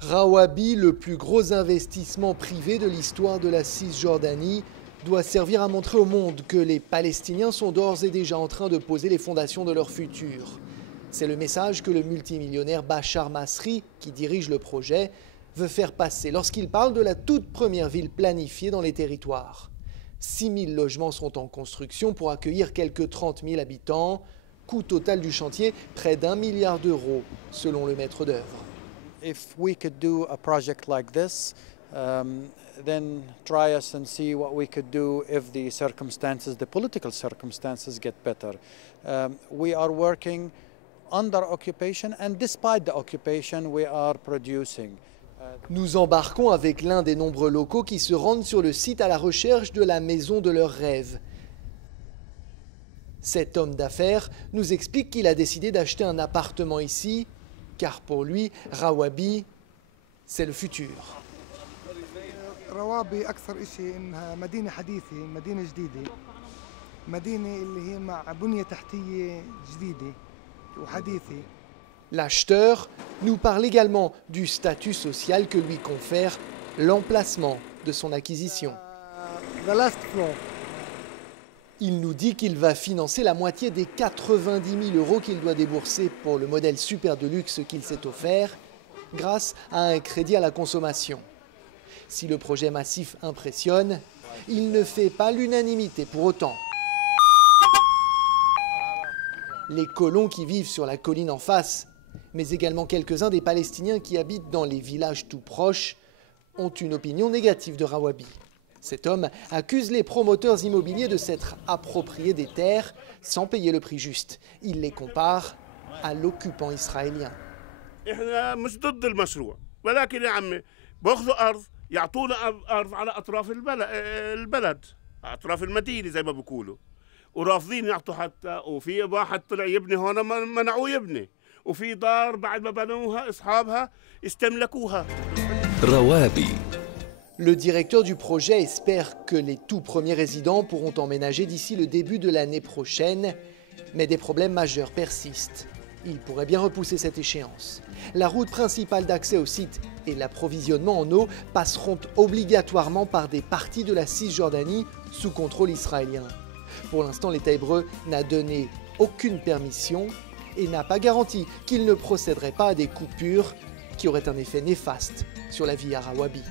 Rawabi, le plus gros investissement privé de l'histoire de la Cisjordanie, doit servir à montrer au monde que les Palestiniens sont d'ores et déjà en train de poser les fondations de leur futur. C'est le message que le multimillionnaire Bachar Masri, qui dirige le projet, veut faire passer lorsqu'il parle de la toute première ville planifiée dans les territoires. 6 000 logements sont en construction pour accueillir quelques 30 000 habitants. Coût total du chantier, près d'1 milliard d'euros, selon le maître d'œuvre. If we could do a project like this, then try us and see what we could do if the circumstances, the political circumstances get better. We are working under occupation and despite the occupation we are producing. Nous embarquons avec l'un des nombreux locaux qui se rendent sur le site à la recherche de la maison de leurs rêves. Cet homme d'affaires nous explique qu'il a décidé d'acheter un appartement ici, car pour lui, Rawabi, c'est le futur. روابي أكثر إشي إنها مدينة حديثة، مدينة جديدة، مدينة اللي هي مع بنية تحتية جديدة وحديثة. L'acheteur nous parle également du statut social que lui confère l'emplacement de son acquisition. The last floor. Il nous dit qu'il va financer la moitié des 90 000 euros qu'il doit débourser pour le modèle super de luxe qu'il s'est offert, grâce à un crédit à la consommation. Si le projet massif impressionne, il ne fait pas l'unanimité pour autant. Les colons qui vivent sur la colline en face, mais également quelques-uns des Palestiniens qui habitent dans les villages tout proches, ont une opinion négative de Rawabi. Cet homme accuse les promoteurs immobiliers de s'être appropriés des terres sans payer le prix juste. Il les compare à l'occupant israélien. يعطونا أرض على أطراف البلد أطراف المدينة زي ما بيقولوا ورافضين يعطوا حتى وفي واحد طلع يبني هون منعوه يبني وفي دار بعد ما بنوها أصحابها استملكوها. Rawabi. Le directeur du projet espère que les tout premiers résidents pourront emménager d'ici le début de l'année prochaine, mais des problèmes majeurs persistent. Il pourrait bien repousser cette échéance. La route principale d'accès au site et l'approvisionnement en eau passeront obligatoirement par des parties de la Cisjordanie sous contrôle israélien. Pour l'instant, l'État hébreu n'a donné aucune permission et n'a pas garanti qu'il ne procéderait pas à des coupures qui auraient un effet néfaste sur la vie à Rawabi.